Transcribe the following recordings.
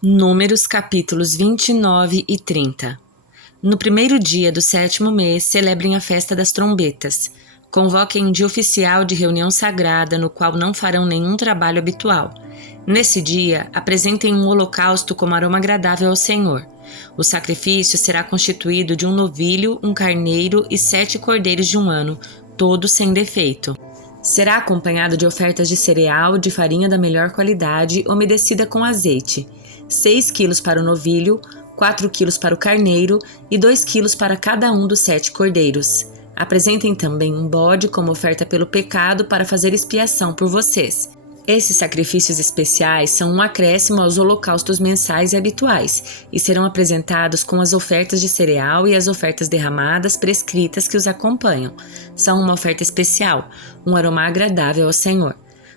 Números capítulos 29 e 30. No primeiro dia do 7º mês, celebrem a festa das trombetas. Convoquem um dia oficial de reunião sagrada, no qual não farão nenhum trabalho habitual. Nesse dia, apresentem um holocausto como aroma agradável ao Senhor. O sacrifício será constituído de um novilho, um carneiro e 7 cordeiros de um ano, todos sem defeito. Será acompanhado de ofertas de cereal, de farinha da melhor qualidade, umedecida com azeite, 6 quilos para o novilho, 4 quilos para o carneiro e 2 quilos para cada um dos 7 cordeiros. Apresentem também um bode como oferta pelo pecado para fazer expiação por vocês. Esses sacrifícios especiais são um acréscimo aos holocaustos mensais e habituais e serão apresentados com as ofertas de cereal e as ofertas derramadas prescritas que os acompanham. São uma oferta especial, um aroma agradável ao Senhor.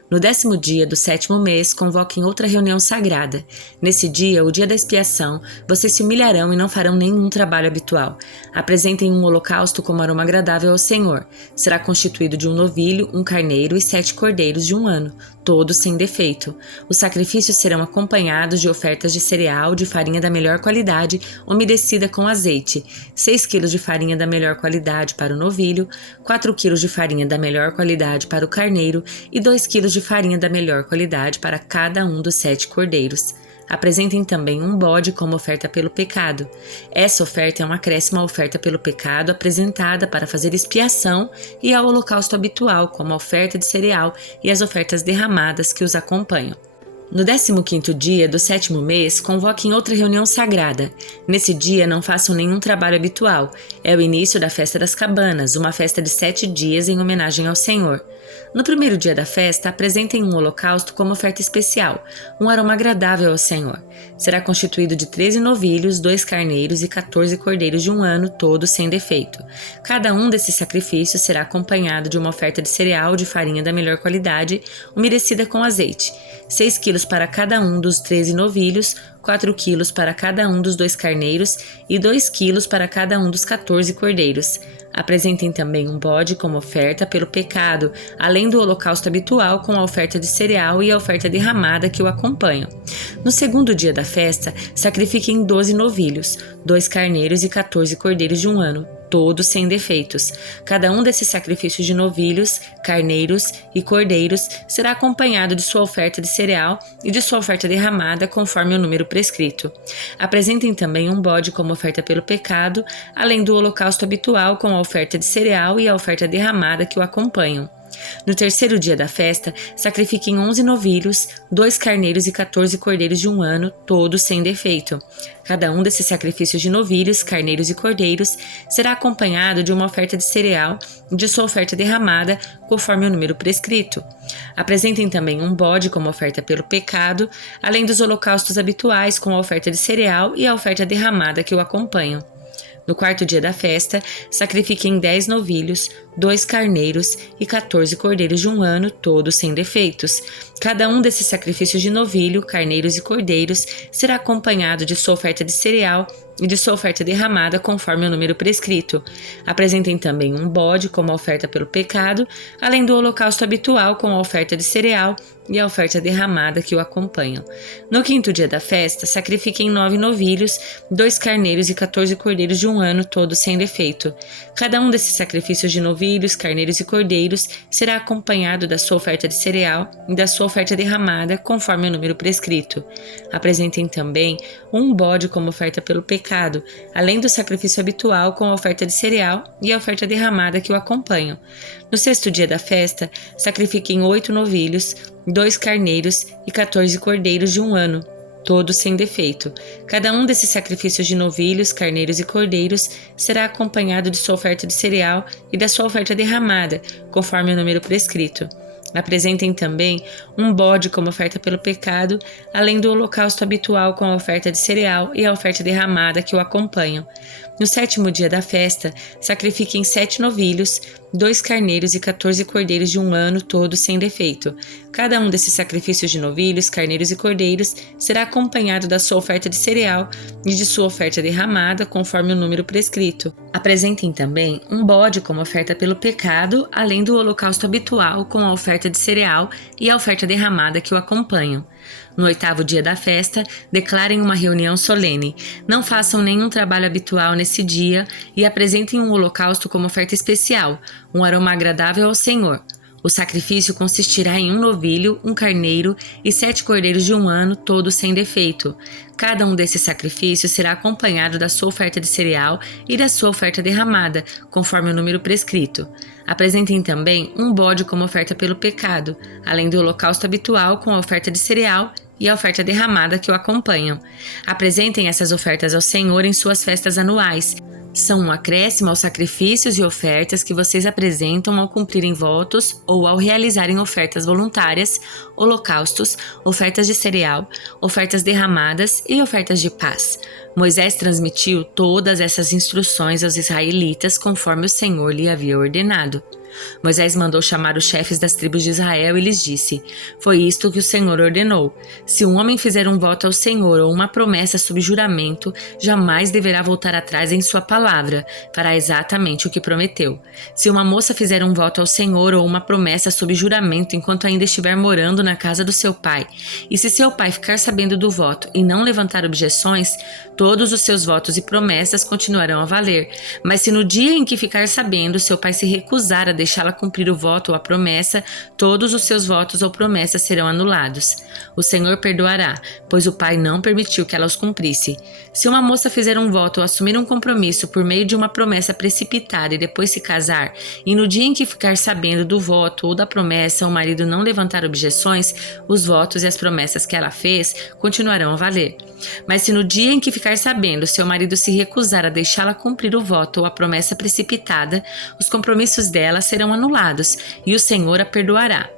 No 10º dia do 7º mês, convoquem outra reunião sagrada. Nesse dia, o dia da expiação, vocês se humilharão e não farão nenhum trabalho habitual. Apresentem um holocausto como aroma agradável ao Senhor. Será constituído de um novilho, um carneiro e 7 cordeiros de um ano, todos sem defeito. Os sacrifícios serão acompanhados de ofertas de cereal, de farinha da melhor qualidade, umedecida com azeite, 6 quilos de farinha da melhor qualidade para o novilho, 4 quilos de farinha da melhor qualidade para o carneiro e 2 quilos de farinha da melhor qualidade para cada um dos 7 cordeiros. Apresentem também um bode como oferta pelo pecado. Essa oferta é um acréscimo à oferta pelo pecado apresentada para fazer expiação e ao holocausto habitual, como a oferta de cereal e as ofertas derramadas que os acompanham. No 15º dia do 7º mês, convoquem outra reunião sagrada. Nesse dia, não façam nenhum trabalho habitual. É o início da Festa das Cabanas, uma festa de 7 dias em homenagem ao Senhor. No primeiro dia da festa, apresentem um holocausto como oferta especial, um aroma agradável ao Senhor. Será constituído de 13 novilhos, 2 carneiros e 14 cordeiros de um ano, todos sem defeito. Cada um desses sacrifícios será acompanhado de uma oferta de cereal de farinha da melhor qualidade, umedecida com azeite, 6 quilos para cada um dos 13 novilhos, 4 quilos para cada um dos 2 carneiros e 2 quilos para cada um dos 14 cordeiros. Apresentem também um bode como oferta pelo pecado, além do holocausto habitual com a oferta de cereal e a oferta derramada que o acompanham. No segundo dia da festa, sacrifiquem 12 novilhos, 2 carneiros e 14 cordeiros de um ano, todos sem defeitos. Cada um desses sacrifícios de novilhos, carneiros e cordeiros será acompanhado de sua oferta de cereal e de sua oferta derramada conforme o número prescrito. Apresentem também um bode como oferta pelo pecado, além do holocausto habitual com a oferta de cereal e a oferta derramada que o acompanham. No terceiro dia da festa, sacrifiquem 11 novilhos, 2 carneiros e 14 cordeiros de um ano, todos sem defeito. Cada um desses sacrifícios de novilhos, carneiros e cordeiros será acompanhado de uma oferta de cereal e de sua oferta derramada, conforme o número prescrito. Apresentem também um bode como oferta pelo pecado, além dos holocaustos habituais com a oferta de cereal e a oferta derramada que o acompanham. No quarto dia da festa, sacrifiquem 10 novilhos, 2 carneiros e 14 cordeiros de um ano, todos sem defeitos. Cada um desses sacrifícios de novilho, carneiros e cordeiros será acompanhado de sua oferta de cereal e de sua oferta derramada conforme o número prescrito. Apresentem também um bode como oferta pelo pecado, além do holocausto habitual com a oferta de cereal e a oferta derramada que o acompanham. No quinto dia da festa, sacrifiquem 9 novilhos, 2 carneiros e 14 cordeiros de um ano, todos sem defeito. Cada um desses sacrifícios de novilhos, carneiros e cordeiros será acompanhado da sua oferta de cereal e da sua oferta derramada, conforme o número prescrito. Apresentem também um bode como oferta pelo pecado, além do sacrifício habitual com a oferta de cereal e a oferta derramada que o acompanham. No sexto dia da festa, sacrifiquem 8 novilhos, 2 carneiros e 14 cordeiros de um ano, todos sem defeito. Cada um desses sacrifícios de novilhos, carneiros e cordeiros será acompanhado de sua oferta de cereal e da sua oferta derramada, conforme o número prescrito. Apresentem também um bode como oferta pelo pecado, além do holocausto habitual com a oferta de cereal e a oferta derramada que o acompanham. No sétimo dia da festa, sacrifiquem 7 novilhos, 2 carneiros e 14 cordeiros de um ano, todos sem defeito. Cada um desses sacrifícios de novilhos, carneiros e cordeiros será acompanhado da sua oferta de cereal e de sua oferta derramada, conforme o número prescrito. Apresentem também um bode como oferta pelo pecado, além do holocausto habitual com a oferta oferta de cereal e a oferta derramada que o acompanham. No 8º dia da festa, declarem uma reunião solene. Não façam nenhum trabalho habitual nesse dia e apresentem um holocausto como oferta especial, um aroma agradável ao Senhor. O sacrifício consistirá em um novilho, um carneiro e 7 cordeiros de 1 ano, todos sem defeito. Cada um desses sacrifícios será acompanhado da sua oferta de cereal e da sua oferta derramada, conforme o número prescrito. Apresentem também um bode como oferta pelo pecado, além do holocausto habitual com a oferta de cereal e a oferta derramada que o acompanham. Apresentem essas ofertas ao Senhor em suas festas anuais. São um acréscimo aos sacrifícios e ofertas que vocês apresentam ao cumprirem votos ou ao realizarem ofertas voluntárias, holocaustos, ofertas de cereal, ofertas derramadas e ofertas de paz. Moisés transmitiu todas essas instruções aos israelitas conforme o Senhor lhe havia ordenado. Moisés mandou chamar os chefes das tribos de Israel e lhes disse: foi isto que o Senhor ordenou. Se um homem fizer um voto ao Senhor ou uma promessa sob juramento, jamais deverá voltar atrás em sua palavra, fará exatamente o que prometeu. Se uma moça fizer um voto ao Senhor ou uma promessa sob juramento enquanto ainda estiver morando na casa do seu pai, e se seu pai ficar sabendo do voto e não levantar objeções, todos os seus votos e promessas continuarão a valer. Mas se no dia em que ficar sabendo seu pai se recusar a deixá-la cumprir o voto ou a promessa, todos os seus votos ou promessas serão anulados. O Senhor perdoará, pois o pai não permitiu que ela os cumprisse. Se uma moça fizer um voto ou assumir um compromisso por meio de uma promessa precipitada e depois se casar, e no dia em que ficar sabendo do voto ou da promessa o marido não levantar objeções, os votos e as promessas que ela fez continuarão a valer. Mas se no dia em que ficar sabendo seu marido se recusar a deixá-la cumprir o voto ou a promessa precipitada, os compromissos dela serão anulados e o Senhor a perdoará.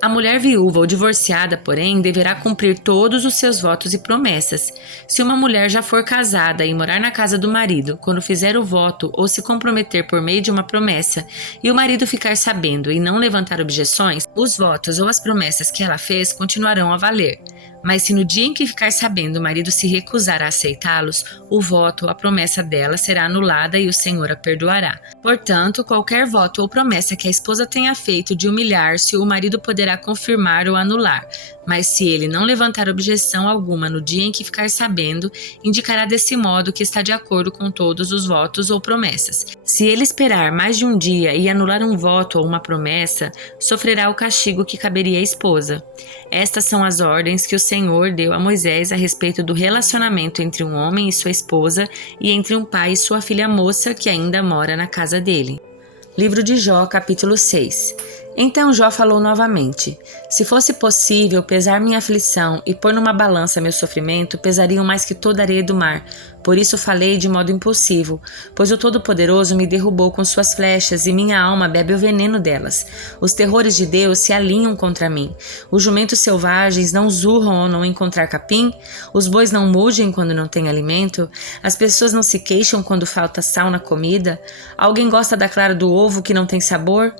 A mulher viúva ou divorciada, porém, deverá cumprir todos os seus votos e promessas. Se uma mulher já for casada e morar na casa do marido, quando fizer o voto ou se comprometer por meio de uma promessa, e o marido ficar sabendo e não levantar objeções, os votos ou as promessas que ela fez continuarão a valer. Mas se no dia em que ficar sabendo o marido se recusar a aceitá-los, o voto ou a promessa dela será anulada e o Senhor a perdoará. Portanto, qualquer voto ou promessa que a esposa tenha feito de humilhar-se, o marido poderá confirmar ou anular. Mas se ele não levantar objeção alguma no dia em que ficar sabendo, indicará desse modo que está de acordo com todos os votos ou promessas. Se ele esperar mais de um dia e anular um voto ou uma promessa, sofrerá o castigo que caberia à esposa. Estas são as ordens que o Senhor deu a Moisés a respeito do relacionamento entre um homem e sua esposa e entre um pai e sua filha moça que ainda mora na casa dele. Livro de Jó, capítulo 6. Então Jó falou novamente: se fosse possível pesar minha aflição e pôr numa balança meu sofrimento, pesariam mais que toda a areia do mar. Por isso falei de modo impulsivo, pois o Todo-Poderoso me derrubou com suas flechas e minha alma bebe o veneno delas. Os terrores de Deus se alinham contra mim. Os jumentos selvagens não zurram ao não encontrar capim? Os bois não mugem quando não tem alimento? As pessoas não se queixam quando falta sal na comida? Alguém gosta da clara do ovo que não tem sabor?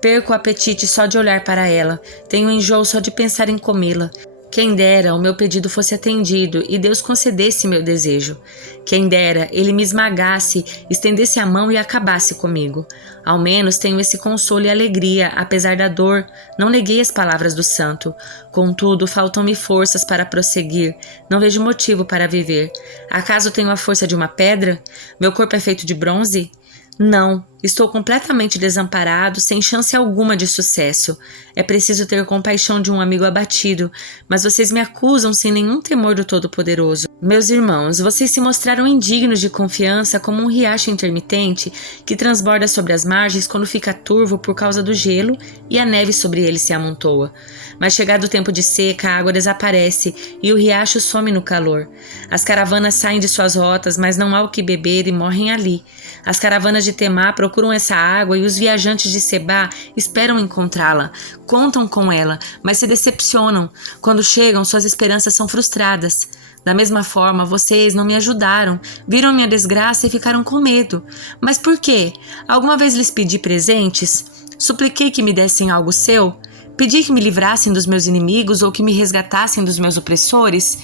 Perco o apetite só de olhar para ela, tenho enjoo só de pensar em comê-la. Quem dera o meu pedido fosse atendido e Deus concedesse meu desejo. Quem dera ele me esmagasse, estendesse a mão e acabasse comigo. Ao menos tenho esse consolo e alegria, apesar da dor. Não neguei as palavras do santo. Contudo, faltam-me forças para prosseguir. Não vejo motivo para viver. Acaso tenho a força de uma pedra? Meu corpo é feito de bronze? Não, estou completamente desamparado, sem chance alguma de sucesso. É preciso ter compaixão de um amigo abatido, mas vocês me acusam sem nenhum temor do Todo-Poderoso. Meus irmãos, vocês se mostraram indignos de confiança como um riacho intermitente que transborda sobre as margens quando fica turvo por causa do gelo e a neve sobre ele se amontoa. Mas chegado o tempo de seca, a água desaparece e o riacho some no calor. As caravanas saem de suas rotas, mas não há o que beber e morrem ali. As caravanas de Temá procuram essa água e os viajantes de Sebá esperam encontrá-la. Contam com ela, mas se decepcionam. Quando chegam, suas esperanças são frustradas. Da mesma forma, vocês não me ajudaram, viram minha desgraça e ficaram com medo. Mas por quê? Alguma vez lhes pedi presentes? Supliquei que me dessem algo seu? Pedi que me livrassem dos meus inimigos ou que me resgatassem dos meus opressores?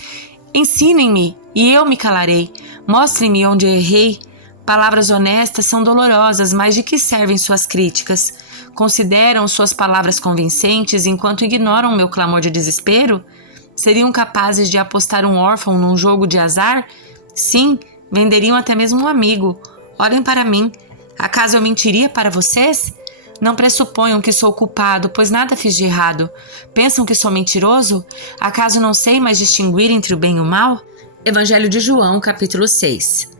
Ensinem-me, e eu me calarei. Mostrem-me onde errei. Palavras honestas são dolorosas, mas de que servem suas críticas? Consideram suas palavras convincentes enquanto ignoram meu clamor de desespero? Seriam capazes de apostar um órfão num jogo de azar? Sim, venderiam até mesmo um amigo. Olhem para mim. Acaso eu mentiria para vocês? Não pressuponham que sou culpado, pois nada fiz de errado. Pensam que sou mentiroso? Acaso não sei mais distinguir entre o bem e o mal? Evangelho de João, capítulo 6.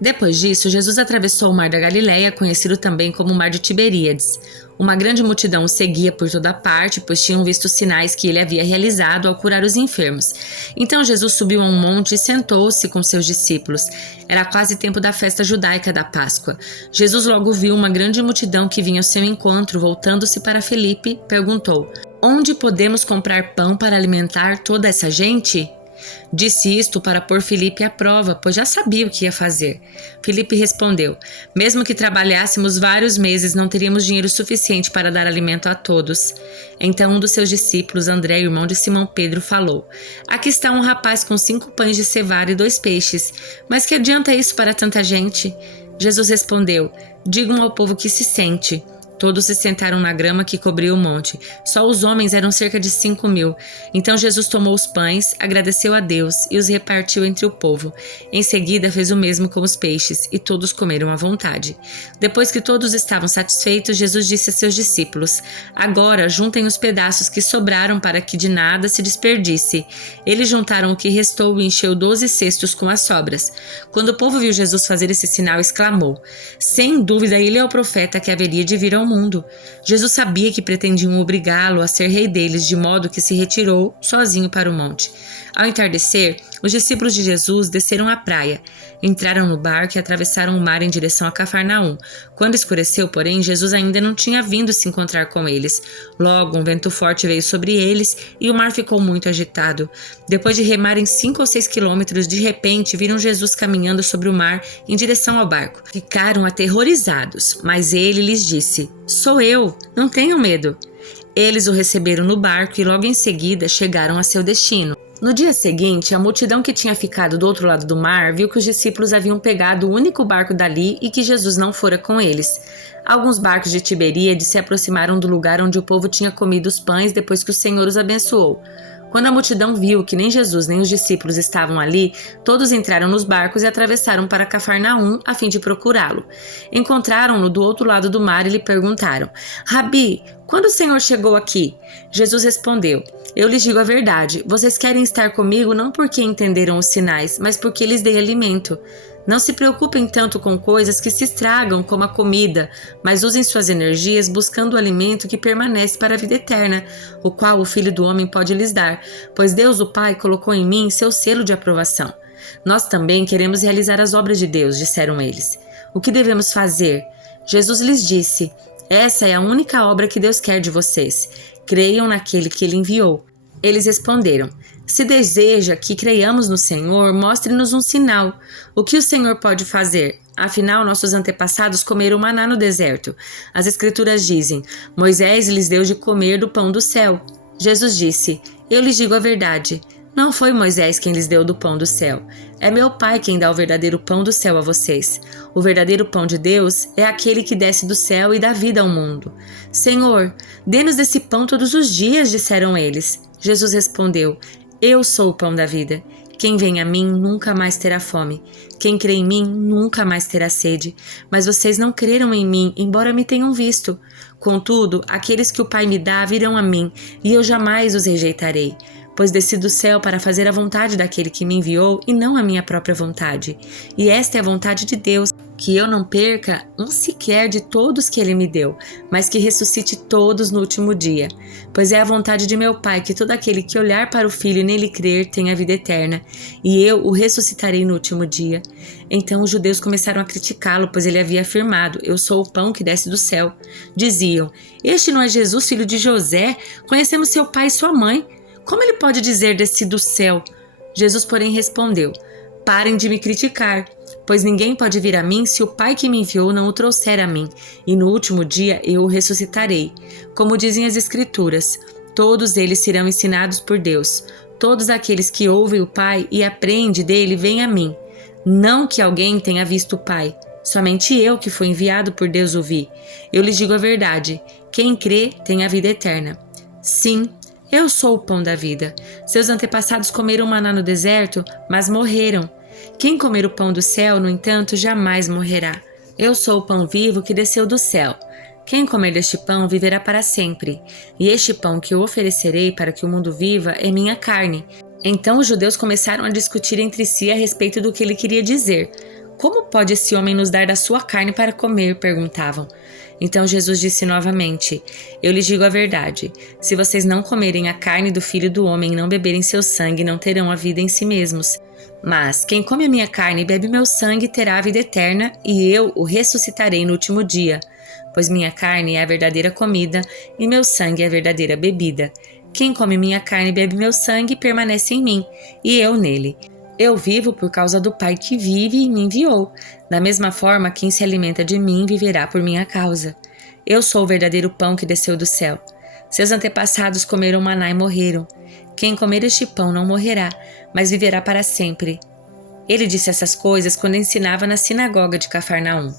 Depois disso, Jesus atravessou o mar da Galileia, conhecido também como o mar de Tiberíades. Uma grande multidão o seguia por toda parte, pois tinham visto os sinais que ele havia realizado ao curar os enfermos. Então Jesus subiu a um monte e sentou-se com seus discípulos. Era quase tempo da festa judaica da Páscoa. Jesus logo viu uma grande multidão que vinha ao seu encontro. Voltando-se para Filipe, perguntou: "Onde podemos comprar pão para alimentar toda essa gente?" Disse isto para pôr Filipe à prova, pois já sabia o que ia fazer. Filipe respondeu: "Mesmo que trabalhássemos vários meses, não teríamos dinheiro suficiente para dar alimento a todos." Então um dos seus discípulos, André, irmão de Simão Pedro, falou: "Aqui está um rapaz com 5 pães de cevada e 2 peixes. Mas que adianta isso para tanta gente?" Jesus respondeu: "Digam ao povo que se sente." Todos se sentaram na grama que cobria o monte. Só os homens eram cerca de 5.000. Então Jesus tomou os pães, agradeceu a Deus e os repartiu entre o povo. Em seguida fez o mesmo com os peixes, e todos comeram à vontade. Depois que todos estavam satisfeitos, Jesus disse a seus discípulos: "Agora juntem os pedaços que sobraram para que de nada se desperdice." Eles juntaram o que restou e encheu 12 cestos com as sobras. Quando o povo viu Jesus fazer esse sinal, exclamou: "Sem dúvida ele é o profeta que haveria de vir ao mundo." Jesus sabia que pretendiam obrigá-lo a ser rei deles, de modo que se retirou sozinho para o monte. Ao entardecer, os discípulos de Jesus desceram à praia, entraram no barco e atravessaram o mar em direção a Cafarnaum. Quando escureceu, porém, Jesus ainda não tinha vindo se encontrar com eles. Logo, um vento forte veio sobre eles e o mar ficou muito agitado. Depois de remarem 5 ou 6 quilômetros, de repente viram Jesus caminhando sobre o mar em direção ao barco. Ficaram aterrorizados, mas ele lhes disse: "Sou eu, não tenham medo." Eles o receberam no barco e logo em seguida chegaram a seu destino. No dia seguinte, a multidão que tinha ficado do outro lado do mar viu que os discípulos haviam pegado o único barco dali e que Jesus não fora com eles. Alguns barcos de Tiberíades se aproximaram do lugar onde o povo tinha comido os pães depois que o Senhor os abençoou. Quando a multidão viu que nem Jesus nem os discípulos estavam ali, todos entraram nos barcos e atravessaram para Cafarnaum a fim de procurá-lo. Encontraram-no do outro lado do mar e lhe perguntaram: "Rabi, quando o Senhor chegou aqui?" Jesus respondeu: "Eu lhes digo a verdade, vocês querem estar comigo não porque entenderam os sinais, mas porque lhes dei alimento. Não se preocupem tanto com coisas que se estragam como a comida, mas usem suas energias buscando o alimento que permanece para a vida eterna, o qual o Filho do Homem pode lhes dar, pois Deus o Pai colocou em mim seu selo de aprovação. Nós também queremos realizar as obras de Deus", disseram eles. "O que devemos fazer?" Jesus lhes disse: "Essa é a única obra que Deus quer de vocês. Creiam naquele que ele enviou." Eles responderam: "Se deseja que creiamos no Senhor, mostre-nos um sinal. O que o Senhor pode fazer? Afinal, nossos antepassados comeram maná no deserto. As Escrituras dizem: Moisés lhes deu de comer do pão do céu." Jesus disse: "Eu lhes digo a verdade. Não foi Moisés quem lhes deu do pão do céu. É meu Pai quem dá o verdadeiro pão do céu a vocês. O verdadeiro pão de Deus é aquele que desce do céu e dá vida ao mundo." "Senhor, dê-nos desse pão todos os dias", disseram eles. Jesus respondeu: "Eu sou o pão da vida. Quem vem a mim nunca mais terá fome. Quem crê em mim nunca mais terá sede. Mas vocês não creram em mim, embora me tenham visto. Contudo, aqueles que o Pai me dá virão a mim, e eu jamais os rejeitarei. Pois desci do céu para fazer a vontade daquele que me enviou e não a minha própria vontade. E esta é a vontade de Deus, que eu não perca um sequer de todos que ele me deu, mas que ressuscite todos no último dia. Pois é a vontade de meu Pai que todo aquele que olhar para o Filho e nele crer tenha vida eterna, e eu o ressuscitarei no último dia." Então os judeus começaram a criticá-lo, pois ele havia afirmado: "Eu sou o pão que desce do céu." Diziam: "Este não é Jesus, filho de José? Conhecemos seu pai e sua mãe. Como ele pode dizer desci do céu?" Jesus, porém, respondeu: "Parem de me criticar, pois ninguém pode vir a mim se o Pai que me enviou não o trouxer a mim, e no último dia eu o ressuscitarei. Como dizem as Escrituras, todos eles serão ensinados por Deus. Todos aqueles que ouvem o Pai e aprendem dele vêm a mim. Não que alguém tenha visto o Pai, Somente eu, que fui enviado por Deus, o vi. Eu lhes digo a verdade: quem crê tem a vida eterna. Sim, eu sou o pão da vida. Seus antepassados comeram maná no deserto, mas morreram. Quem comer o pão do céu, no entanto, jamais morrerá. Eu sou o pão vivo que desceu do céu. Quem comer deste pão viverá para sempre. E este pão que eu oferecerei para que o mundo viva é minha carne. Então os judeus começaram a discutir entre si a respeito do que ele queria dizer. Como pode esse homem nos dar da sua carne para comer? Perguntavam. Então Jesus disse novamente: eu lhes digo a verdade. Se vocês não comerem a carne do Filho do Homem e não beberem seu sangue, não terão a vida em si mesmos. Mas quem come a minha carne e bebe meu sangue terá a vida eterna, e eu o ressuscitarei no último dia. Pois minha carne é a verdadeira comida e meu sangue é a verdadeira bebida. Quem come minha carne e bebe meu sangue permanece em mim, e eu nele. Eu vivo por causa do Pai que vive e me enviou. Da mesma forma, quem se alimenta de mim viverá por minha causa. Eu sou o verdadeiro pão que desceu do céu. Seus antepassados comeram maná e morreram. Quem comer este pão não morrerá, mas viverá para sempre. Ele disse essas coisas quando ensinava na sinagoga de Cafarnaum.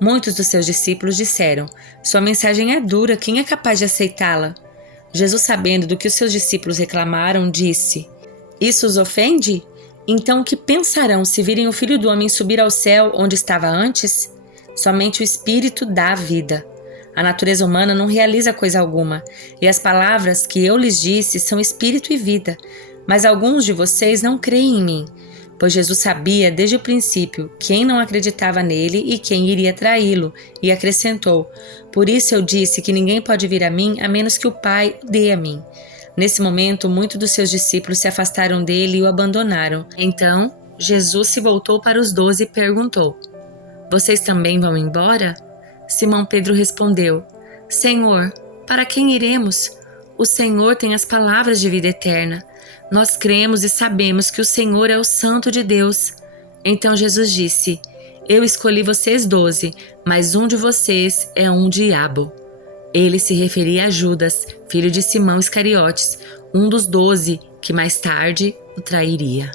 Muitos dos seus discípulos disseram: sua mensagem é dura, quem é capaz de aceitá-la? Jesus, sabendo do que os seus discípulos reclamaram, disse: isso os ofende? Então o que pensarão se virem o Filho do Homem subir ao céu onde estava antes? Somente o Espírito dá a vida. A natureza humana não realiza coisa alguma, e as palavras que eu lhes disse são espírito e vida. Mas alguns de vocês não creem em mim, pois Jesus sabia desde o princípio quem não acreditava nele e quem iria traí-lo, e acrescentou: por isso eu disse que ninguém pode vir a mim a menos que o Pai o dê a mim. Nesse momento, muitos dos seus discípulos se afastaram dele e o abandonaram. Então, Jesus se voltou para os 12 e perguntou: vocês também vão embora? Simão Pedro respondeu: Senhor, para quem iremos? O Senhor tem as palavras de vida eterna. Nós cremos e sabemos que o Senhor é o Santo de Deus. Então Jesus disse: eu escolhi vocês 12, mas um de vocês é um diabo. Ele se referia a Judas, filho de Simão Iscariotes, um dos 12, que mais tarde o trairia.